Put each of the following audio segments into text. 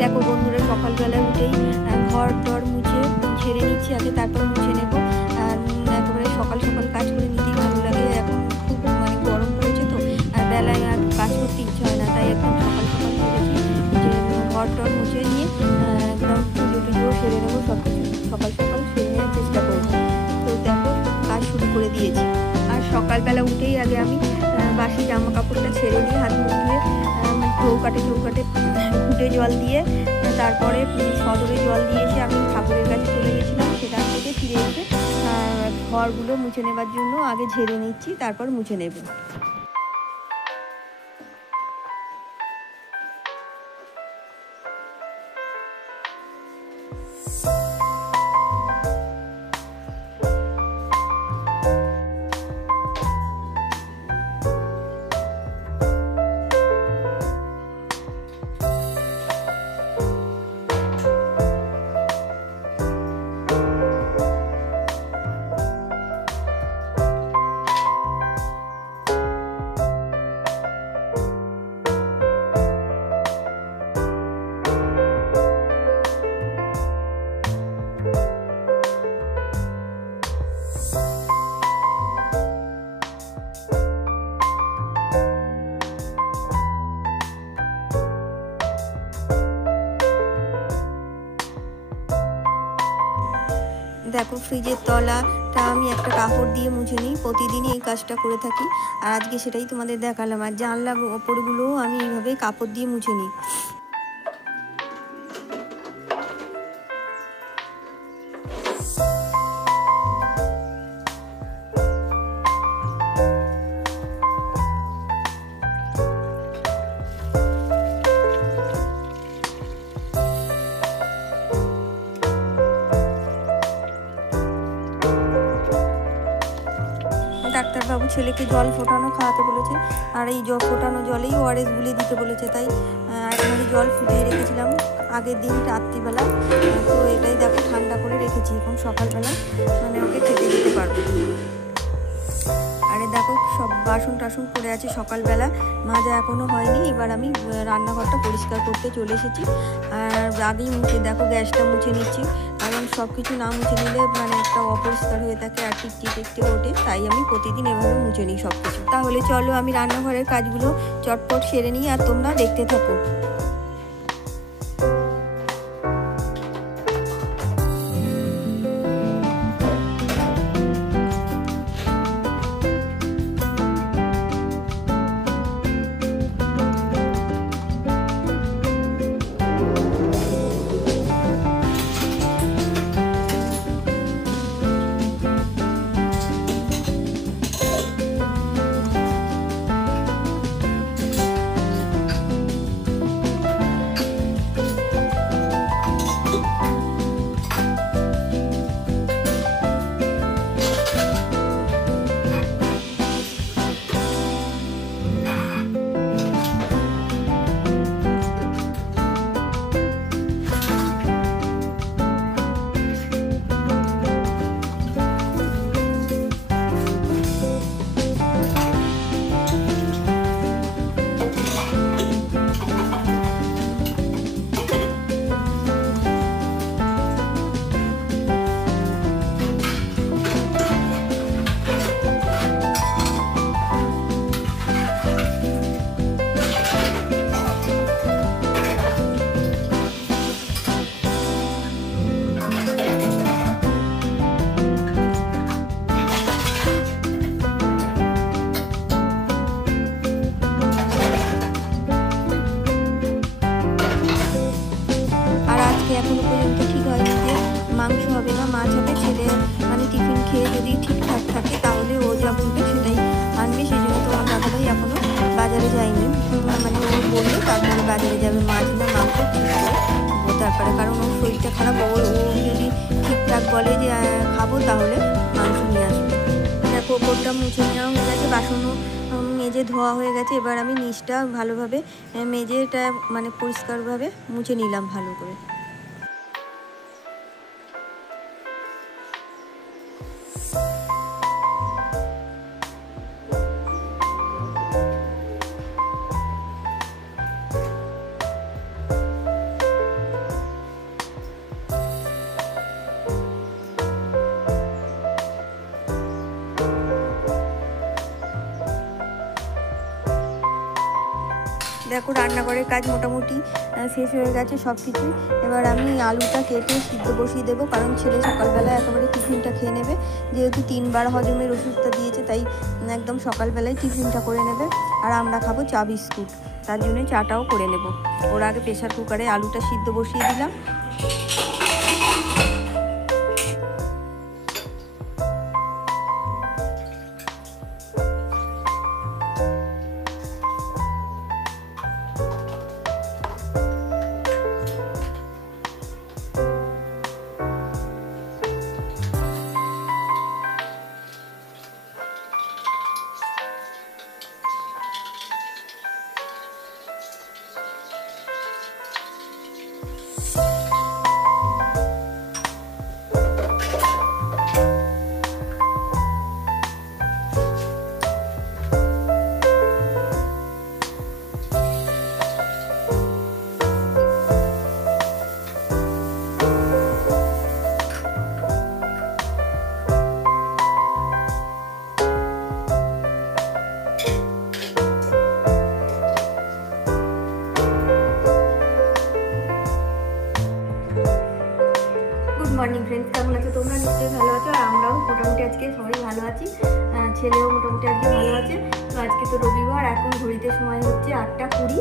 দেখো বন্ধুরা, সকালবেলা উঠেই ঘর টর মুছে ঝেড়ে নিচ্ছি আগে, তারপর মুছে নেবো। একেবারে সকাল সকাল কাজ করে নিতেই ভালো লাগে। এখন খুব গরম পড়েছে তো, আর বেলায় আর কাজ করতে ইচ্ছে হয় না, তাই একদম সকাল সকাল ভেবেছি যে ঘর টর মুছে নিয়ে একদম পুজো টুজো সেরে নেবো, সব কিছু সকাল সকাল সেরে নেওয়ার চেষ্টা করবো। তো দেখো, কাজ শুরু করে দিয়েছি। আর সকালবেলা উঠেই আগে আমি বাসি জামা কাপড়টা ছেড়ে নিয়ে হাত মুখ ধুয়ে চৌকাটে ঘুটে জল দিয়ে, তারপরে সদরে জল দিয়ে এসে আমি ঠাকুরের কাছে চলে গেছিলাম। সেখান থেকে ফিরে এসে ঘরগুলো মুছে নেবার জন্য আগে ঝেড়ে নিচ্ছি, তারপর মুছে নেব। দেখো, ফ্রিজের তলাটা আমি একটা কাপড় দিয়ে মুছে নিই, প্রতিদিনই এই কাজটা করে থাকি। আর আজকে সেটাই তোমাদের দেখালাম। আর জানলার ওপরগুলোও আমি এইভাবে কাপড় দিয়ে মুছে নিই। ডাক্তারবাবু ছেলেকে জল ফোটানো খাওয়াতে বলেছে, আর এই ফোটানো জলেই ওআরএস গুলিয়ে দিতে বলেছে। তাই একবারে জল ফুটিয়ে রেখেছিলাম আগের দিন রাত্রিবেলা। তো এটাই দেখো ঠান্ডা করে রেখেছি, এখন সকালবেলা ওকে খেতে দিতে পারবো। আরে দেখো, সব বাসন টাসন পড়ে আছে, সকালবেলা মাজা এখনও হয়নি। এবার আমি রান্নাঘরটা পরিষ্কার করতে চলে এসেছি। আর আগেই দেখো গ্যাসটা মুছে নিচ্ছি, কারণ সব কিছু না মুছে নিলে একটা অপরিষ্কার হয়ে থাকে আর টিকতে ওঠে। তাই আমি প্রতিদিন এভাবে মুছে নিই সব কিছু। তাহলে চলো আমি রান্নাঘরের কাজগুলো চটপট সেরে নিই, আর তোমরা দেখতে থাকো। এখনো পর্যন্ত ঠিক হয়নি যে মাংস হবে না মাছ হবে। ছেলে টিফিন খেয়ে যদি ঠিকঠাক থাকে তাহলে ও যা বলবে সেটাই আনবে। সেই জন্য তোমার দাদাভাই এখনো বাজারে যায়নি। ও বললো তারপরে বাজারে যাবে, মাছ না মাংস ঠিক করে তারপরে, কারণ ওর শরীরটা খারাপ। ও যদি ঠিকঠাক বলে যে খাবো তাহলে মাংস নিয়ে আসবে। দেখো, ওপরটা মুছে নেওয়া হয়ে গেছে, বাসনও মেজে ধোয়া হয়ে গেছে। এবার আমি নিচটা ভালোভাবে মেজেটা পরিষ্কারভাবে মুছে নিলাম ভালো করে। দেখো রান্নাঘরের কাজ মোটামুটি শেষ হয়ে গেছে সব কিছুই। এবার আমি আলুটা কেটে সিদ্ধ বসিয়ে দেবো, কারণ ছেলে সকালবেলা একেবারে টিফিনটা খেয়ে নেবে। যেহেতু 3 বার হজমের ওষুধটা দিয়েছে, তাই একদম সকালবেলায় টিফিনটা করে নেবে। আর আমরা খাবো চা বিস্কুট, তার জন্য চাটাও করে নেব। ওর আগে প্রেশার কুকারে আলুটা সিদ্ধ বসিয়ে দিলাম। মর্নিং ফ্রেন্ডস, কেমন আছো তোমরা? নিশ্চয়ই ভালো আছো। আর আমরাও মোটামুটি আজকে সবাই ভালো আছি, ছেলেও মোটামুটি আজকে ভালো আছে। তো আজকে তো রবিবার, এখন ঘড়িতে সময় হচ্ছে 8টা 20।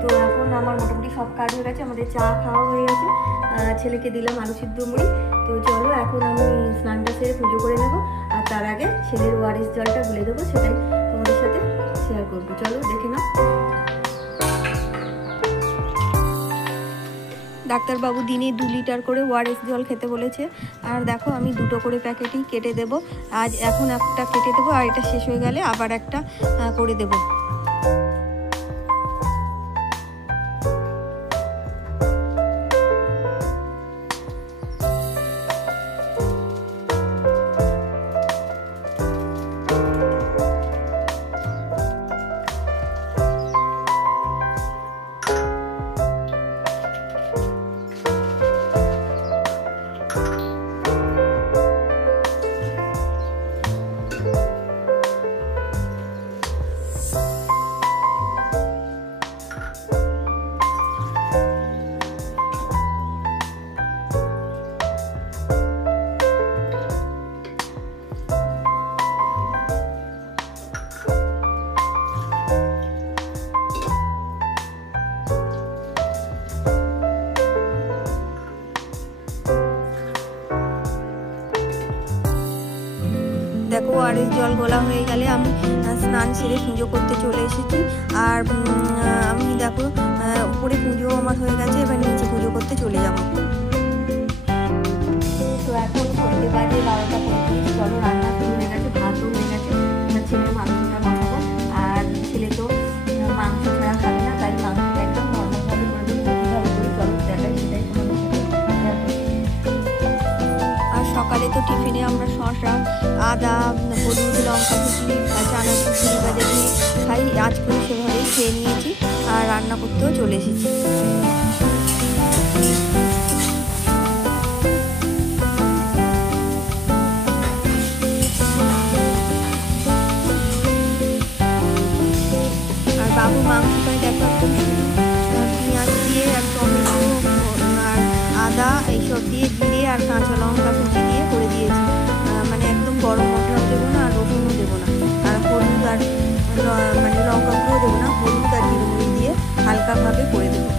তো এখন আমার মোটামুটি সব কাজ হয়ে গেছে, আমাদের চা খাওয়া হয়ে গেছে, ছেলেকে দিলাম আলু সিদ্ধ মুড়ি। তো চলো এখন আমি স্নানটা সেরে পুজো করে নেবো, আর তার আগে ছেলের ওআরএস জলটা গুলে দেবো, সেটাই তোমাদের সাথে শেয়ার করবো। চলো দেখে নাও। ডাক্তারবাবু দিনে 2 লিটার করে ওআরএস জল খেতে বলেছে। আর দেখো আমি 2টো করে প্যাকেটই কেটে দেবো। আজ এখন একটা কেটে দেবো, আর এটা শেষ হয়ে গেলে আবার একটা করে দেবো। দেখো ওআরএস জল গোলা হয়ে গেলে আমি স্নান সেরে পুজো করতে চলে এসেছি। আর আমি দেখো উপরে পুজো আমার হয়ে গেছে, এবার নিচে পুজো করতে চলে যাব। তো এখন সন্ধ্যে বাজে 12টা 35। চলো রান্না শুরু হয়ে গেছে, ভাতও হয়ে গেছে। ছেলের মাংসটা বসাবো, আর ছেলে তো মাংস ছাড়া খাবে না, তাই মাংসটা একদম নর্মালভাবে করে দেবো। কীভাবে করি চলো দেখাই, সেটাই তোমাদের সাথে। আর সকালে তো টিফিনে আমরা শসা, আদা, হলুদ, লঙ্কা কুচি, চানাচুর ঝুড়ি ভাজা দিয়ে খাই। আজকেও সেভাবেই খেয়ে নিয়েছি, আর রান্না করতেও চলে এসেছি। আর বাবু মাংসটায় দেখো একদম পেঁয়াজ দিয়ে আর টমেটো আর আদা এইসব দিয়ে, জিরে আর কাঁচা লঙ্কা কুচি দিয়ে করে দিয়েছি। মানে একদম গরম মশলাও দেবো না, আর রসুনও দেবো না, আর হলুদ আর মানে লঙ্কা গুঁড়ো দেবো না, হলুদ আর জিরে মুড়ি দিয়ে হালকাভাবে করে দেবো।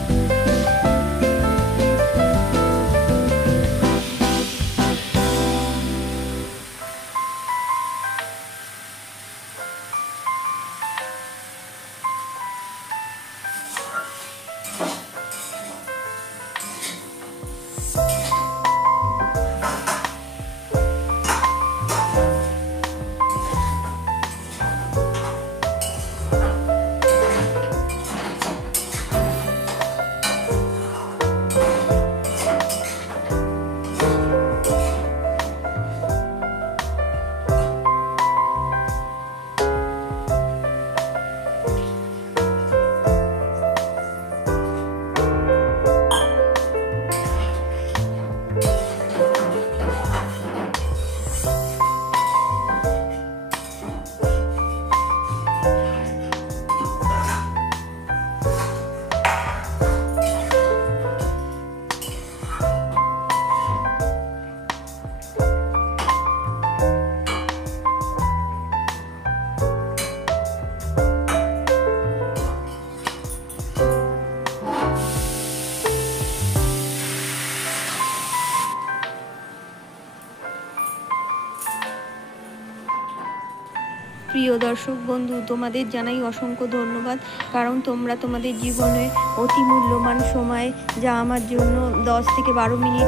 প্রিয় দর্শক বন্ধু, তোমাদের জানাই অসংখ্য ধন্যবাদ, কারণ তোমরা তোমাদের জীবনে অতি মূল্যবান সময় যা আমার জন্য 10 থেকে 12 মিনিট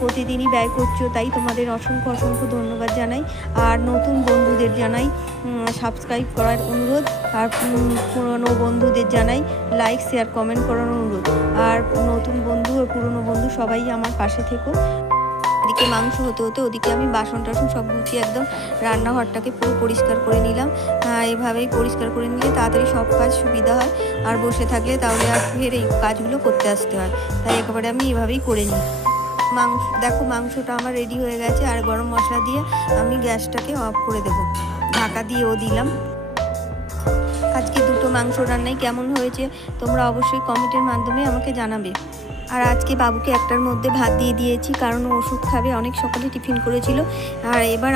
প্রতিদিনই ব্যয় করছো, তাই তোমাদের অসংখ্য অসংখ্য ধন্যবাদ জানাই। আর নতুন বন্ধুদের জানাই সাবস্ক্রাইব করার অনুরোধ, আর পুরনো বন্ধুদের জানাই লাইক শেয়ার কমেন্ট করার অনুরোধ। আর নতুন বন্ধু ও পুরনো বন্ধু সবাই আমার পাশে থেকো। এদিকে মাংস হতে হতে ওদিকে আমি বাসন টাসন সব গুছিয়ে একদম রান্নাঘরটাকে পুরো পরিষ্কার করে নিলাম। এভাবেই পরিষ্কার করে নিলে তাড়াতাড়ি সব কাজ সুবিধা হয়, আর বসে থাকলে তাহলে আর ফের এই কাজগুলো করতে আসতে হয়, তাই একেবারে আমি এভাবেই করে নিই। দেখো মাংসটা আমার রেডি হয়ে গেছে, আর গরম মশলা দিয়ে আমি গ্যাসটাকে অফ করে দেবো, ঢাকা দিয়েও দিলাম। আজকে দুটো মাংস রান্নাই কেমন হয়েছে তোমরা অবশ্যই কমেন্টের মাধ্যমে আমাকে জানাবে। আর আজকে বাবুকে 1টার মধ্যে ভাত দিয়ে দিয়েছি, কারণ ওষুধ খাবে, অনেক সকালে টিফিন করেছিল। আর এবার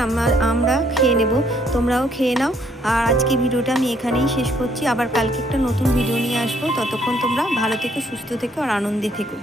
আমরা খেয়ে নেব, তোমরাও খেয়ে নাও। আর আজকে ভিডিওটা আমি এখানেই শেষ করছি, আবার কালকে একটা নতুন ভিডিও নিয়ে আসবো। ততক্ষণ তোমরা ভালো থেকো, সুস্থ থেকো আর আনন্দে থেকো।